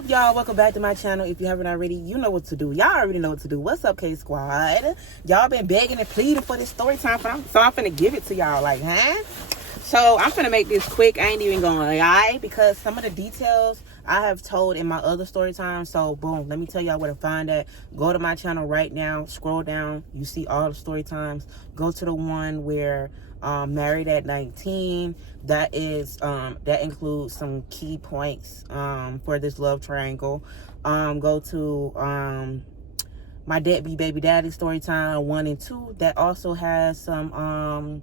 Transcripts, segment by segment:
up, y'all? Welcome back to my channel. If you haven't already, you know what to do. Y'all already know what to do. What's up, K Squad? Y'all been begging and pleading for this story time, so I'm finna give it to y'all. Like, huh? So I'm finna make this quick. I ain't even gonna lie, because some of the details I have told in my other story time. So boom, let me tell y'all where to find that. Go to my channel right now, scroll down, you see all the story times. Go to the one where married at 19. That is that includes some key points for this love triangle. Go to my deadbeat baby daddy story time 1 and 2. That also has some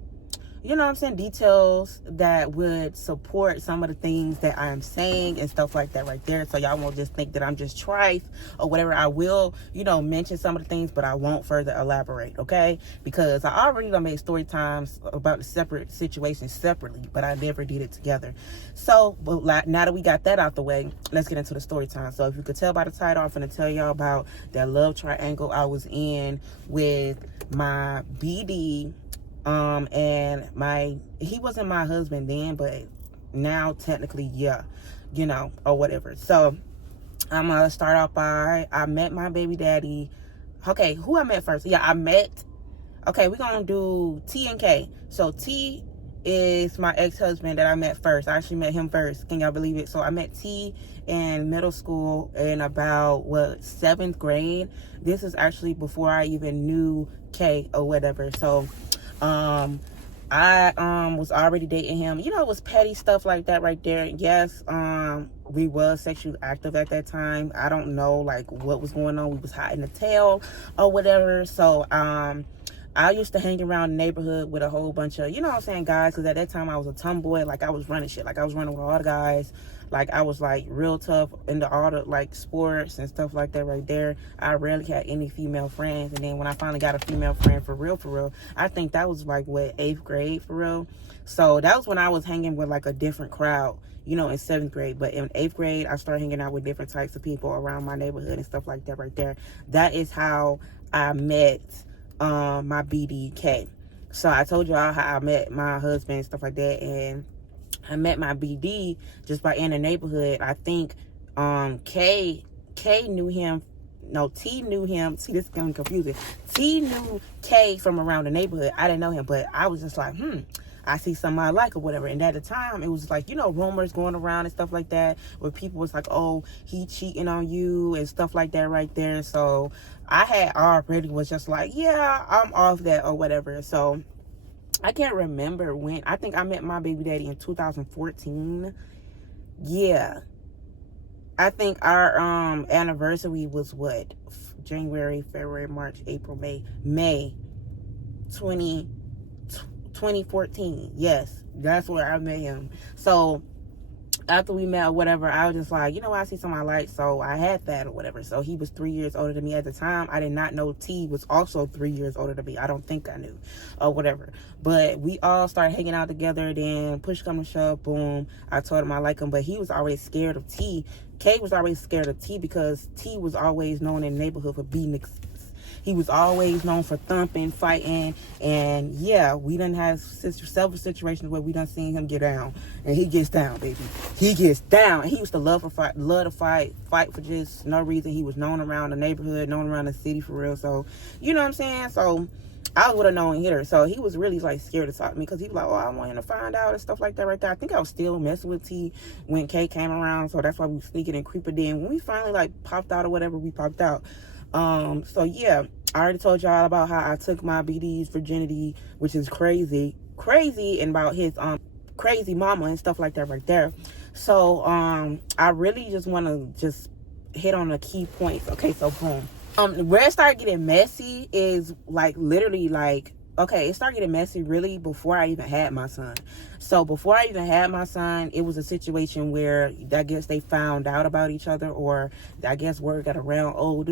you know what I'm saying, details that would support some of the things that I'm saying and stuff like that right there. So y'all won't just think that I'm just trite or whatever. I will, you know, mention some of the things, but I won't further elaborate, okay? Because I already done made story times about the separate situations separately, but I never did it together. So now that we got that out the way, let's get into the story time. So if you could tell by the title, I'm going to tell y'all about that love triangle I was in with my BD. And he wasn't my husband then, but now technically, yeah, you know, or whatever. So I'm gonna start off by, I met my baby daddy. Okay, who I met first? Yeah, okay, we're gonna do T and K. So T is my ex-husband that I met first. I actually met him first. Can y'all believe it? So I met T in middle school in about 7th grade. This is actually before I even knew K or whatever. So I was already dating him. You know, it was petty stuff like that right there. Yes, we was sexually active at that time. I don't know like what was going on. We was hiding the tail or whatever. So I used to hang around the neighborhood with a whole bunch of, you know what I'm saying, guys, because at that time I was a tomboy. Like, I was running shit. Like, I was running with all the guys. Like, I was like real tough into all the like sports and stuff like that right there. I rarely had any female friends. And then when I finally got a female friend for real, I think that was like 8th grade for real. So that was when I was hanging with like a different crowd, you know, in 7th grade. But in 8th grade, I started hanging out with different types of people around my neighborhood and stuff like that right there. That is how I met my BDK. So I told y'all how I met my husband and stuff like that, and I met my BD just by in the neighborhood. I think K knew him. No, T knew him. See, this is getting confusing. T knew K from around the neighborhood. I didn't know him, but I was just like, I see something I like or whatever. And at the time, it was like, you know, rumors going around and stuff like that, where people was like, oh, he cheating on you and stuff like that right there. So I had already was just like, yeah, I'm off that or whatever. So I can't remember when. I think I met my baby daddy in 2014. Yeah. I think our anniversary was what? January, February, March, April, May 2014. Yes, that's where I met him. So after we met or whatever, I was just like, you know what, I see something I like, so I had that or whatever. So he was 3 years older than me at the time. I did not know T was also 3 years older than me. I don't think I knew or whatever. But we all started hanging out together. Then push come to shove, boom, I told him I like him. But he was always scared of T. K was always scared of T because T was always known in the neighborhood for beating niggas. He was always known for thumping, fighting, and yeah, we done had several situations where we done seen him get down, and he gets down, baby. He gets down. And he used to love to fight for just no reason. He was known around the neighborhood, known around the city for real. So, you know what I'm saying? So I would have known hitter. So he was really like scared to talk to me because he was like, oh, I want him to find out and stuff like that right there. I think I was still messing with T when K came around, so that's why we were sneaking and creeping. Then when we finally like popped out or whatever, we popped out. So yeah, I already told y'all about how I took my BD's virginity, which is crazy, and about his crazy mama and stuff like that right there. So I really just want to just hit on the key points. Okay, so boom. Where it started getting messy is like literally like, okay, it started getting messy really before I even had my son. So before I even had my son, it was a situation where I guess they found out about each other, or I guess word got around, oh,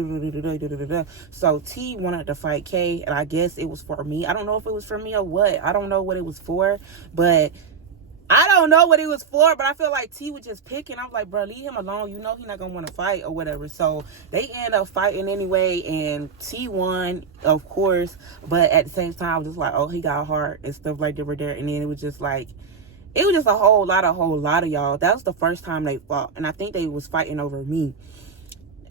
so T wanted to fight K, and I guess it was for me. I don't know if it was for me or what. I don't know what it was for, but I feel like T was just picking. I was like, bro, leave him alone. You know he's not going to want to fight or whatever. So they end up fighting anyway, and T won, of course. But at the same time, I was just like, oh, he got heart and stuff like that right there. And then it was just like, It was just a whole lot of y'all. That was the first time they fought. And I think they was fighting over me.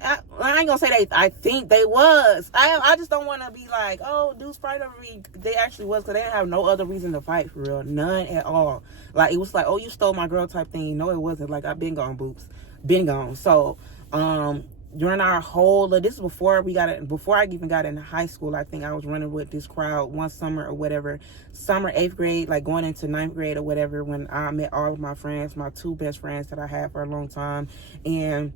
I ain't gonna say I think they was. I just don't want to be like, oh, dudes fight over me. They actually was, because they didn't have no other reason to fight, for real. None at all. Like, it was like, oh, you stole my girl type thing. No, it wasn't. Like, I've been gone, boops. Been gone. So, during our whole, this is before I even got into high school. I think I was running with this crowd one summer or whatever. Summer, 8th grade, like going into 9th grade or whatever, when I met all of my friends, my 2 best friends that I had for a long time. And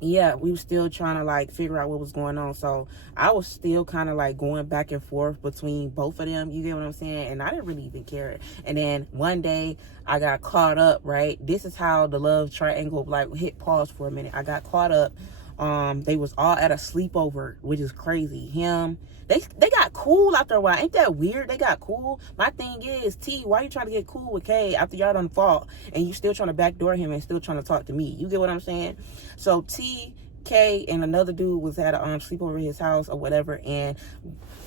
yeah, we were still trying to like figure out what was going on. So I was still kind of like going back and forth between both of them. You get what I'm saying? And I didn't really even care. And then one day I got caught up, right? This is how the love triangle like hit pause for a minute. I got caught up. They was all at a sleepover, which is crazy. They got cool after a while. Ain't that weird? They got cool. My thing is, T, why you trying to get cool with K after y'all done fought and you still trying to backdoor him and still trying to talk to me? You get what I'm saying? So T, K, and another dude was at a sleepover at his house or whatever, and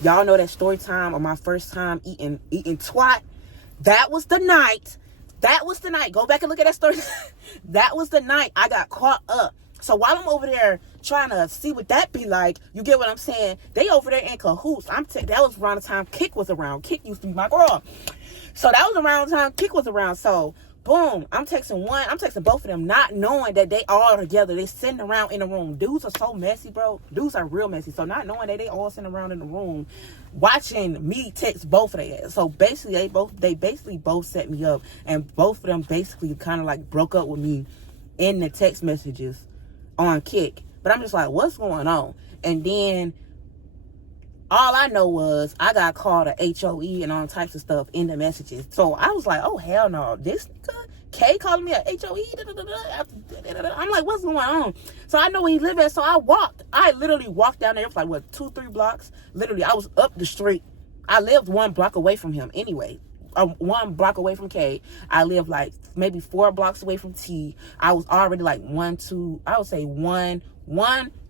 y'all know that story time of my first time eating twat. That was the night. Go back and look at that story. That was the night I got caught up. So while I'm over there trying to see what that be like, you get what I'm saying? They over there in cahoots. That was around the time Kick was around. Kick used to be my girl. So that was around the time Kick was around. So boom, I'm texting both of them, not knowing that they all together. They sitting around in the room. Dudes are so messy, bro. Dudes are real messy. So not knowing that they all sitting around in the room, watching me text both of them. So basically, they basically both set me up, and both of them basically kind of like broke up with me in the text messages on Kick. But I'm just like, what's going on? And then all I know was I got called a HOE and all types of stuff in the messages. So I was like, oh, hell no. This nigga, K calling me a HOE? I'm like, what's going on? So I know where he lived at. So I literally walked down there. It was like, 2-3 blocks? Literally, I was up the street. I lived 1 block away from him anyway. 1 block away from K. I lived like maybe 4 blocks away from T. I was already like 1, 2, I would say 1,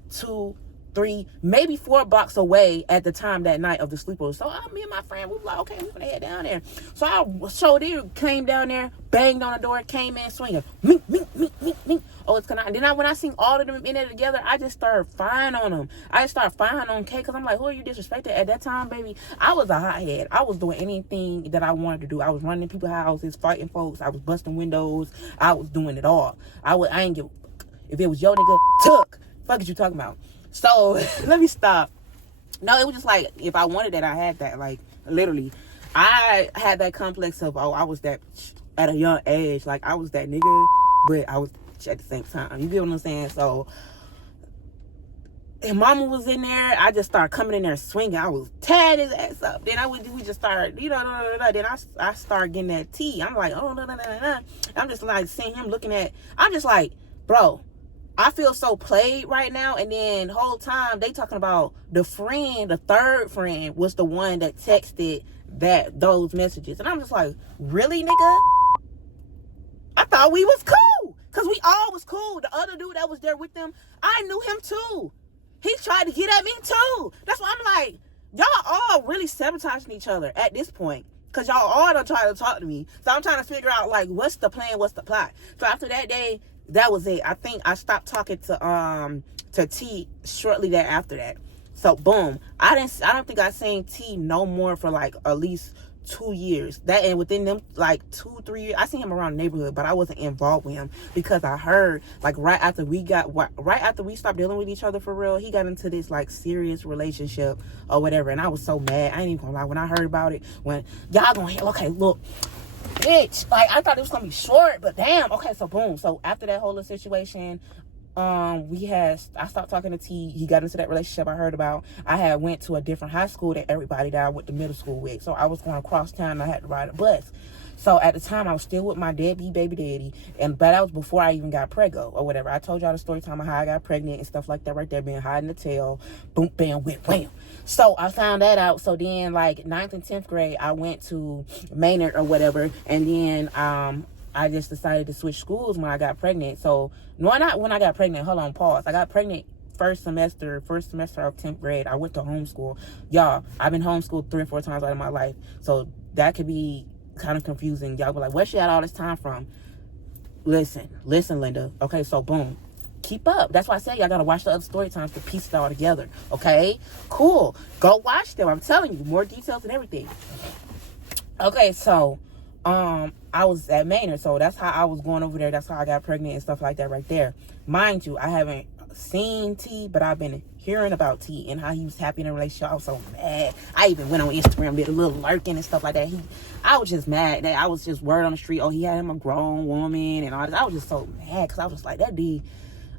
2, 3, maybe 4 blocks away at the time that night of the sleepover. So me and my friend, we were like, okay, we're gonna head down there. So I showed him, came down there, banged on the door, came in swinging. Mink, mink, mink, mink, mink. Oh, it's gonna. And then when I seen all of them in there together, I just started firing on them. I just started firing on K, because I'm like, who are you disrespecting? At that time, baby, I was a hothead. I was doing anything that I wanted to do. I was running people's houses, fighting folks. I was busting windows. I was doing it all. I ain't give a fuck. If it was your nigga, took. Fuck is you talking about? So let me stop. No, it was just like, if I wanted that, I had that. Like, literally, I had that complex of, oh, I was that at a young age. Like, I was that nigga, but I was at the same time. You get what I'm saying? So, and mama was in there. I just started coming in there swinging. I was tearing his ass up. Then we just started, then I started getting that tea. I'm like, oh, no. I'm just like seeing him looking at, I'm just like, bro, I feel so played right now. And then the whole time they talking about the third friend was the one that texted those messages. And I'm just like, really, nigga? I thought we was cool. Because we all was cool. The other dude that was there with them, I knew him too. He tried to get at me too. That's why I'm like, y'all all really sabotaging each other at this point. Because y'all all don't try to talk to me. So I'm trying to figure out, like, what's the plan, what's the plot. So after that day, that was it. I think I stopped talking to T shortly thereafter that. So boom. I don't think I seen T no more for like at least 2 years. That, and within them like 2-3 years, I seen him around the neighborhood, but I wasn't involved with him because I heard like right after we stopped dealing with each other for real, he got into this like serious relationship or whatever, and I was so mad. I ain't even gonna lie, when I heard about it, when y'all gonna, okay, look, bitch, like I thought it was gonna be short, but damn. Okay, so boom. So after that whole situation, I stopped talking to T. He got into that relationship I heard about. I had went to a different high school than everybody that I went to middle school with. So I was going across town and I had to ride a bus. So at the time I was still with my deadbeat baby daddy, but that was before I even got preggo or whatever. I told y'all the story time of how I got pregnant and stuff like that right there, being high in the tail, boom, bam, whip, wham. So I found that out. So then like 9th and 10th grade, I went to Maynard or whatever, and then I just decided to switch schools when I got pregnant. So, no, not when I got pregnant. Hold on, pause. I got pregnant first semester of 10th grade. I went to homeschool. Y'all, I've been homeschooled 3 or 4 times out of my life. So, that could be kind of confusing. Y'all be like, where she had all this time from? Listen, Linda. Okay, so boom. Keep up. That's why I say y'all gotta watch the other story times to piece it all together. Okay? Cool. Go watch them. I'm telling you, more details and everything. Okay, so I was at Maynard, so that's how I was going over there. That's how I got pregnant and stuff like that right there. Mind you, I haven't seen T, but I've been hearing about T and how he was happy in a relationship. I was so mad. I even went on Instagram, did a little lurking and stuff like that. I was just mad that I was just word on the street, oh, he had him a grown woman and all this. I was just so mad because I was like, that D,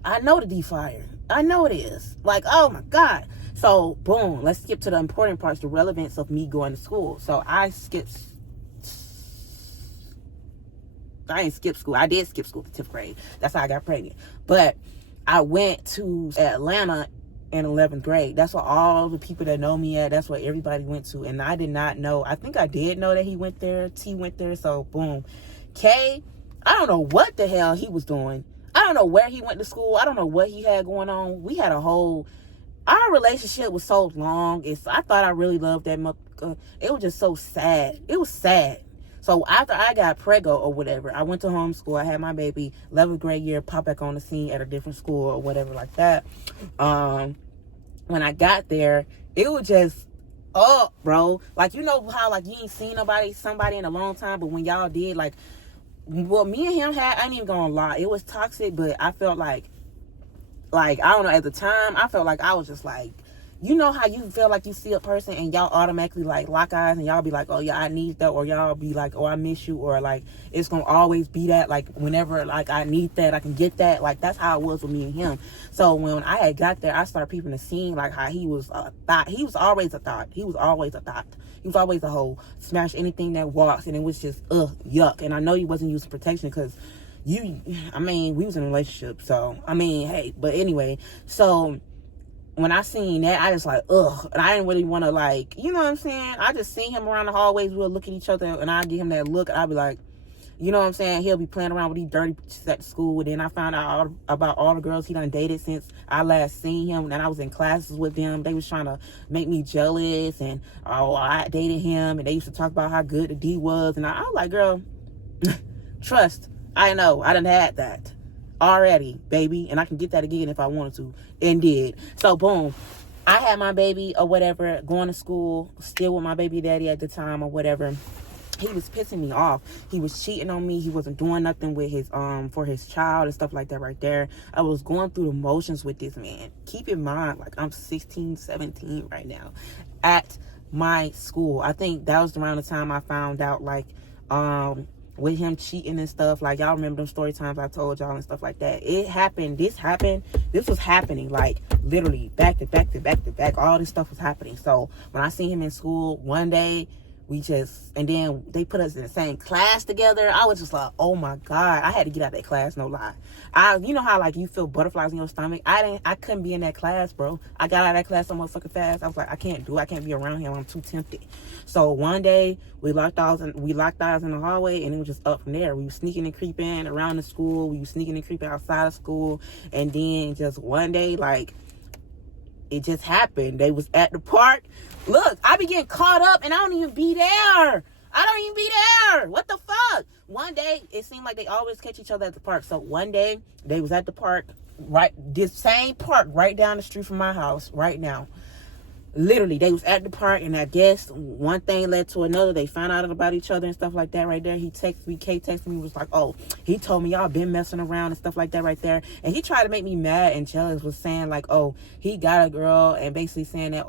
I know the D fire. I know it is. Like, oh my God. So, boom, let's skip to the important parts, the relevance of me going to school. So I didn't skip school. I did skip school to 10th grade. That's how I got pregnant. But I went to Atlanta in 11th grade. That's what all the people that know me at, that's what everybody went to. And I did not know. I think I did know that he went there. T went there. So, boom. K, I don't know what the hell he was doing. I don't know where he went to school. I don't know what he had going on. We had our relationship was so long. I thought I really loved that. It was just so sad. It was sad. So after I got preggo or whatever, I went to homeschool. I had my baby, 11th grade year, pop back on the scene at a different school or whatever like that. When I got there, it was just up, bro. Like, you know how, like, you ain't seen somebody in a long time, but when y'all did, like, what me and him had, I ain't even gonna lie, it was toxic, but I felt like, I don't know, at the time, I felt like I was just like, you know how you feel like you see a person and y'all automatically like lock eyes and y'all be like, oh yeah, I need that, or y'all be like, oh, I miss you, or like it's gonna always be that, like whenever like I need that, I can get that. Like that's how it was with me and him. So when I had got there, I started peeping the scene, like how he was a thought. He was always a thought. He was always a hoe. Smash anything that walks, and it was just yuck. And I know he wasn't using protection because we was in a relationship. So hey, but anyway, so when I seen that, I just like, and I didn't really want to, like, you know what I'm saying? I just seen him around the hallways. We'll look at each other, and I'd give him that look, and I'd be like, you know what I'm saying? He'll be playing around with these dirty bitches at school. And then I found out about all the girls he done dated since I last seen him, and I was in classes with them. They was trying to make me jealous, and, oh, I dated him, and they used to talk about how good the D was, and I was like, girl, trust, I know, I done had that already, baby, and I can get that again if I wanted to, and did. So boom, I had my baby or whatever, going to school, still with my baby daddy at the time or whatever. He was pissing me off. He was cheating on me. He wasn't doing nothing with his for his child and stuff like that right there. I was going through the motions with this man. Keep in mind, like, I'm 16, 17 right now at my school. I think that was around the time I found out, like, with him cheating and stuff. Like, y'all remember them story times I told y'all and stuff like that. This was happening, like, literally back to back. All this stuff was happening. So when I seen him in school one day, and then they put us in the same class together. I was just like, oh my God, I had to get out of that class, no lie. You know how, like, you feel butterflies in your stomach? I couldn't be in that class, bro. I got out of that class so motherfucking fast. I was like, I can't be around him. I'm too tempted. So one day we locked eyes in the hallway, and it was just up from there. We were sneaking and creeping around the school. We were sneaking and creeping outside of school. And then just one day, like, it just happened. They was at the park. Look, I be getting caught up and I don't even be there. What the fuck? One day, it seemed like they always catch each other at the park. So one day, they was at the park, this same park right down the street from my house right now. Literally, they was at the park, and I guess one thing led to another. They found out about each other and stuff like that right there. He texted me, Kate texted me, was like, oh, he told me y'all been messing around and stuff like that right there. And he tried to make me mad and jealous, was saying like, oh, he got a girl, and basically saying that,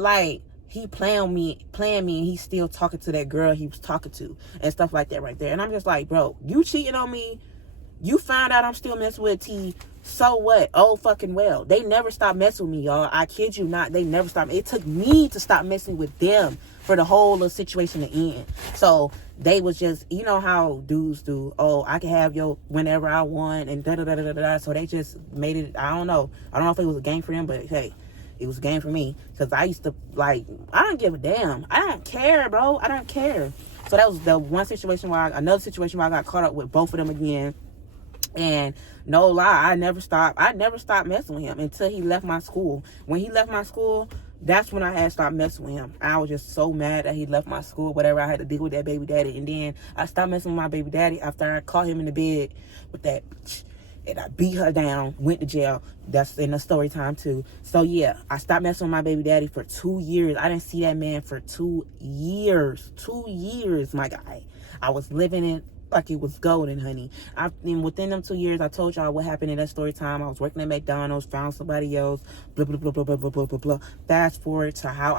like, he playing me, and he's still talking to that girl he was talking to and stuff like that right there. And I'm just like, bro, you cheating on me. You found out I'm still messing with T. So what? Oh, fucking well. They never stopped messing with me, y'all. I kid you not. They never stopped. It took me to stop messing with them for the whole little situation to end. So they was just, you know how dudes do. Oh, I can have your whenever I want and da-da-da-da-da-da. So they just made it, I don't know if it was a game for them, but hey, it was a game for me. Because I used to, like, I don't give a damn. I don't care, bro. I don't care. So that was the one situation another situation where I got caught up with both of them again. And no lie, I never stopped messing with him until he left my school. When he left my school, that's when I had stopped messing with him. I was just so mad that he left my school, whatever. I had to deal with that baby daddy. And then I stopped messing with my baby daddy after I caught him in the bed with that bitch. And I beat her down, went to jail. That's in the story time too. So yeah, I stopped messing with my baby daddy for 2 years. I didn't see that man for 2 years. 2 years, my guy. I was living in like it was golden, honey. Within them 2 years, I told y'all what happened in that story time. I was working at McDonald's, found somebody else, blah, blah, blah, blah, blah, blah, blah, blah, blah. Fast forward to how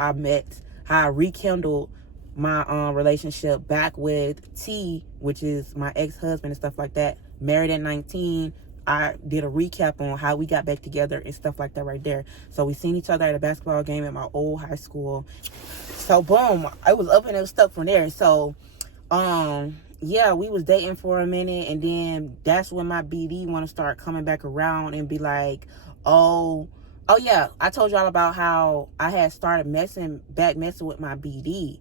I rekindled my relationship back with T, which is my ex-husband and stuff like that. Married at 19. I did a recap on how we got back together and stuff like that right there. So we seen each other at a basketball game at my old high school. So boom, I was up and it was stuck from there. So yeah, we was dating for a minute, and then that's when my BD want to start coming back around and be like, oh yeah, I told y'all about how I had started messing with my BD.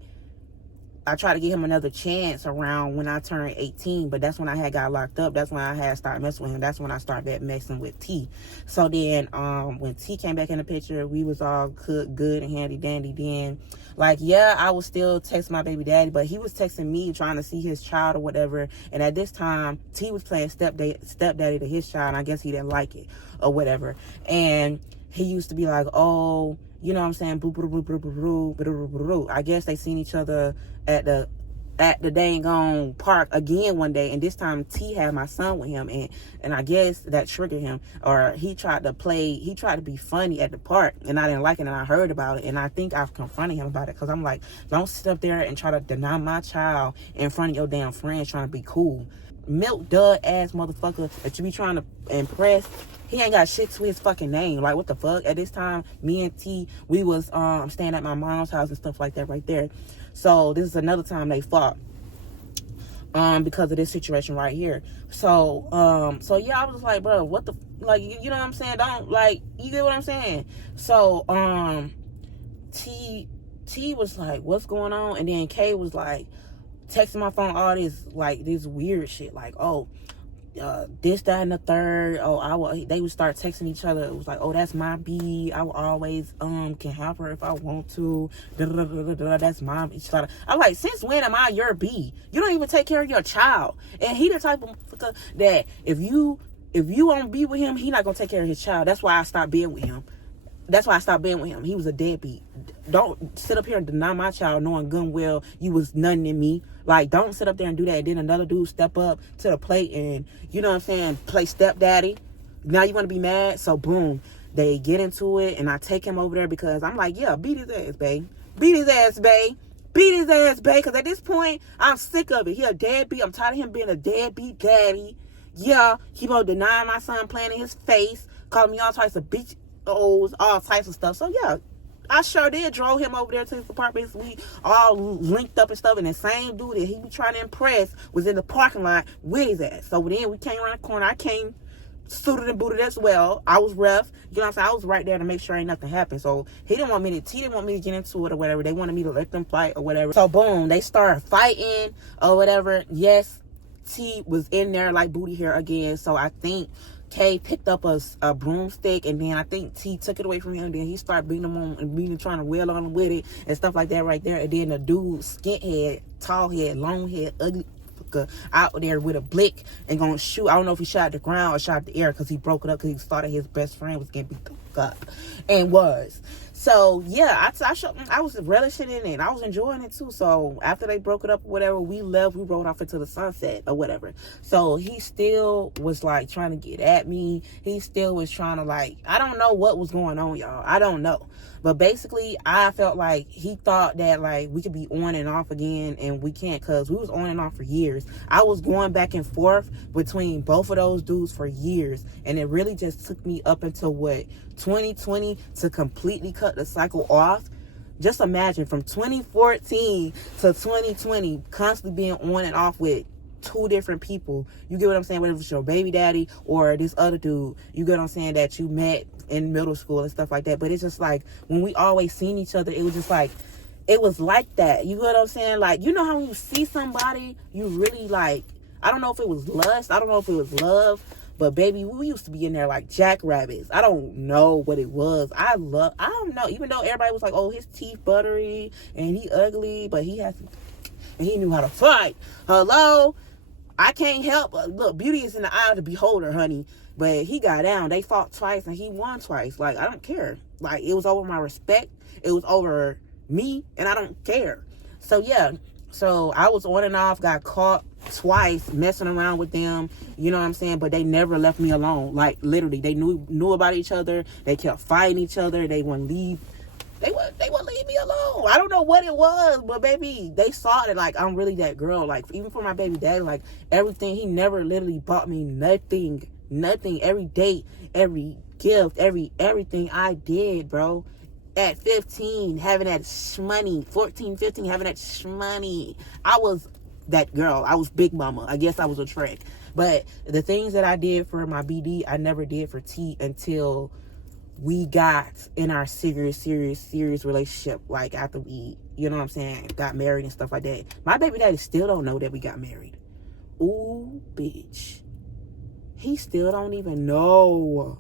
I tried to give him another chance around when I turned 18, but that's when I had got locked up. That's when I had started messing with him. That's when I started messing with T. So then when T came back in the picture, we was all good and handy dandy. Then like, yeah, I was still texting my baby daddy, but he was texting me trying to see his child or whatever. And at this time, T was playing stepdaddy to his child, and I guess he didn't like it or whatever. And he used to be like, oh, you know what I'm saying? Boo, boo, boo, boo, boo, boo, boo, boo, boo, boo. I guess they seen each other at the dang on park again one day, and this time T had my son with him, and I guess that triggered him, or he tried to be funny at the park, and I didn't like it, and I heard about it, and I think I've confronted him about it, because I'm like, don't sit up there and try to deny my child in front of your damn friends trying to be cool. Milk dud ass motherfucker that you be trying to impress. He ain't got shit to his fucking name. Like, what the fuck? At this time, me and T, we was staying at my mom's house and stuff like that right there. So this is another time they fought because of this situation right here. So yeah, I was like, bro, what the, like, you know what I'm saying? Don't, like, you get what I'm saying? So T was like, what's going on? And then K was like texting my phone all this, like, this weird shit, like, oh, this, that, and the third. They would start texting each other. It was like, oh, that's my B. I will always can have her if I want to. That's my B. I'm like, since when am I your B? You don't even take care of your child. And he the type of motherfucker that if you won't be with him, he not gonna take care of his child. That's why I stopped being with him. He was a deadbeat. Don't sit up here and deny my child knowing good and well you was nothing in me. Like, don't sit up there and do that. And then another dude step up to the plate and, you know what I'm saying, play stepdaddy. Now you want to be mad? So, boom, they get into it, and I take him over there because I'm like, yeah, beat his ass, babe. Beat his ass, babe. Because at this point, I'm sick of it. He a deadbeat. I'm tired of him being a deadbeat daddy. Yeah, he gonna deny my son playing in his face, calling me all types of bitch, all types of stuff. So, yeah. I sure did drove him over there to his apartment. We all linked up and stuff. And the same dude that he was trying to impress was in the parking lot with his ass. So then we came around the corner. I came suited and booted as well. I was rough. You know what I'm saying? I was right there to make sure ain't nothing happened. So T didn't want me to get into it or whatever. They wanted me to let them fight or whatever. So boom, they started fighting or whatever. Yes, T was in there like booty hair again. So I think K picked up a broomstick, and then I think T took it away from him. Then he started beating him on and trying to wail on him with it and stuff like that right there. And then the dude, skinhead, tall head, long head, ugly out there with a blick and gonna shoot. I don't know if he shot at the ground or shot at the air because he broke it up because he thought that his best friend was getting beat the fuck up, and was. So yeah, I was relishing in it. I was enjoying it too. So after they broke it up or whatever, we left. We rode off into the sunset or whatever. So he still was like trying to get at me. He still was trying to, like, I don't know what was going on, y'all. I don't know. But basically, I felt like he thought that, like, we could be on and off again, and we can't, because we was on and off for years. I was going back and forth between both of those dudes for years, and it really just took me up until, 2020 to completely cut the cycle off. Just imagine, from 2014 to 2020, constantly being on and off with two different people. You get what I'm saying? Whether it's your baby daddy or this other dude, you get what I'm saying, that you met in middle school and stuff like that. But it's just like, when we always seen each other, it was just like, it was like that. You get what I'm saying? Like, you know how when you see somebody, you really like, I don't know if it was lust, I don't know if it was love, But baby, we used to be in there like jackrabbits. I don't know what it was. I don't know. Even though everybody was like, oh, his teeth buttery and he ugly, but he knew how to fight. Hello? I can't help. Look, beauty is in the eye of the beholder, honey. But he got down. They fought twice and he won twice. Like, I don't care. Like, it was over my respect. It was over me, and I don't care. So yeah. So I was on and off, got caught twice messing around with them, you know what I'm saying? But they never left me alone. Like, literally, they knew about each other. They kept fighting each other. They wouldn't leave. They wouldn't leave me alone. I don't know what it was, but baby, they saw it. Like, I'm really that girl. Like, even for my baby daddy, like, everything, he never literally bought me nothing. Every date, every gift, everything I did, bro. At 15, having that shmoney, 14, 15, having that shmoney. I was that girl. I was big mama. I guess I was a trick. But the things that I did for my BD, I never did for T until we got in our serious relationship. Like, after we, you know what I'm saying, got married and stuff like that. My baby daddy still don't know that we got married. Ooh, bitch. He still don't even know.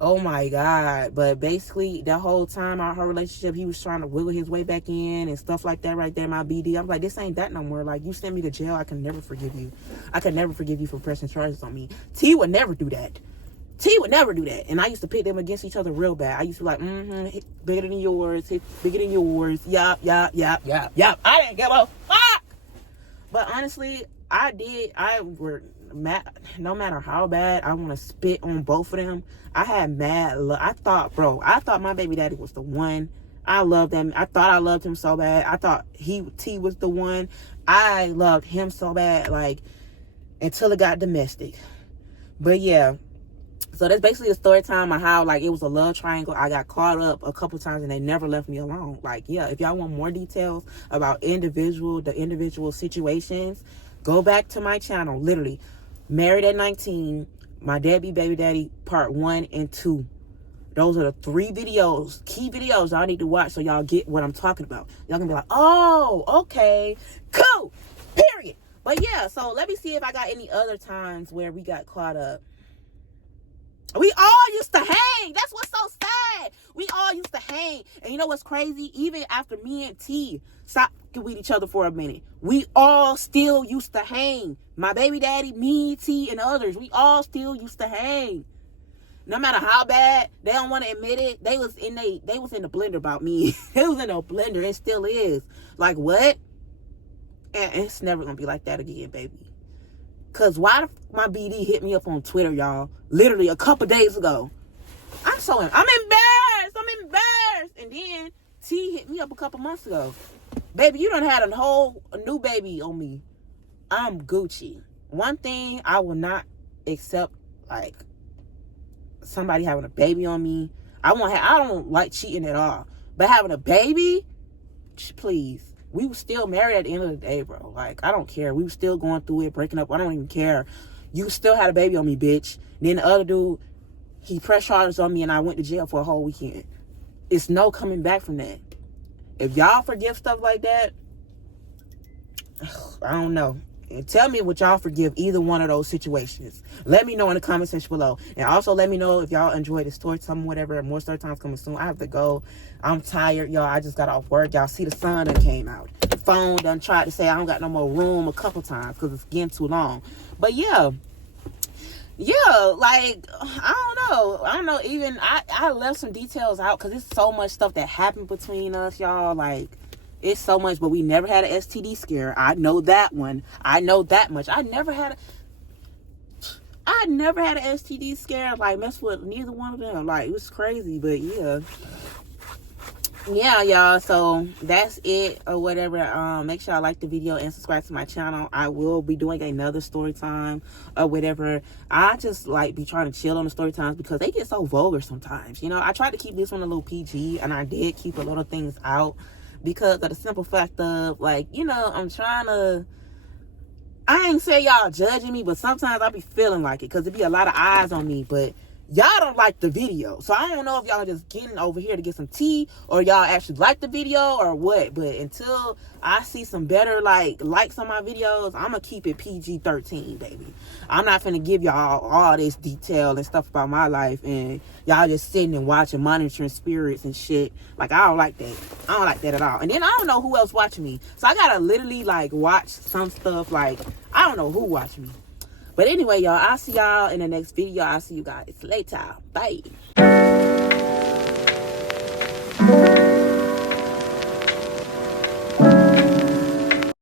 Oh my God. But basically, that whole time, our whole relationship, he was trying to wiggle his way back in and stuff like that right there, my BD. I'm like, this ain't that no more. Like, you sent me to jail. I can never forgive you. I can never forgive you for pressing charges on me. T would never do that. And I used to pit them against each other real bad. I used to be like, hit bigger than yours. Hit bigger than yours. Yup. I didn't give a fuck. But honestly, no matter how bad I want to spit on both of them, I had mad love. I thought my baby daddy was the one. I loved him. I thought I loved him so bad. I thought T was the one. I loved him so bad, like, until it got domestic. But yeah, so that's basically the story time of how, like, it was a love triangle. I got caught up a couple times and they never left me alone. Like, yeah, if y'all want more details about the individual situations, go back to my channel. Literally, Married at 19, My Deadbeat Baby Daddy, part 1 and 2. Those are the 3 videos, key videos y'all need to watch so y'all get what I'm talking about. Y'all gonna be like, oh, okay, cool, period. But yeah, so let me see if I got any other times where we got caught up. We all used to hang. That's what's so sad. We all used to hang. And you know what's crazy? Even after me and T stopped with each other for a minute, we all still used to hang. My baby daddy, me, T, and others, we all still used to hang. No matter how bad they don't want to admit it, they was in the blender about me. It was in a blender. It still is. Like, what? And it's never gonna be like that again, baby. Cause why my BD hit me up on Twitter, y'all, literally a couple days ago. I'm embarrassed. And then T hit me up a couple months ago. Baby, you done had a new baby on me. I'm Gucci. One thing I will not accept, like, somebody having a baby on me. I don't like cheating at all. But having a baby, please. We were still married at the end of the day, bro. Like, I don't care. We were still going through it, breaking up. I don't even care. You still had a baby on me, bitch. Then the other dude, he pressed charges on me and I went to jail for a whole weekend. It's no coming back from that. If y'all forgive stuff like that, I don't know. And tell me what y'all forgive either one of those situations. Let me know in the comment section below. And also let me know if y'all enjoyed the story time, whatever. More story times coming soon. I have to go. I'm tired, y'all. I just got off work. Y'all see the sun done came out. The phone done tried to say I don't got no more room a couple times because it's getting too long. But yeah, like, I don't know. Even I left some details out because there's so much stuff that happened between us, y'all. Like, it's so much, but we never had an STD scare. I know that one. I know that much. I never had an STD scare. Like, mess with neither one of them. Like, it was crazy, but yeah, y'all. So that's it or whatever. Make sure I like the video and subscribe to my channel. I will be doing another story time or whatever. I just like be trying to chill on the story times because they get so vulgar sometimes. You know, I tried to keep this one a little PG, and I did keep a lot of things out. Because of the simple fact of, like, you know, I ain't say y'all judging me, but sometimes I be feeling like it. Because there be a lot of eyes on me. But y'all don't like the video. So I don't know if y'all just getting over here to get some tea, or y'all actually like the video or what. But until I see some better likes on my videos, I'm gonna keep it PG-13, baby. I'm not finna give y'all all this detail and stuff about my life and y'all just sitting and watching, monitoring spirits and shit. Like, I don't like that. I don't like that at all. And then I don't know who else watching me, so I gotta literally watch some stuff. I don't know who watching me. But anyway, y'all, I'll see y'all in the next video. I'll see you guys later. Bye.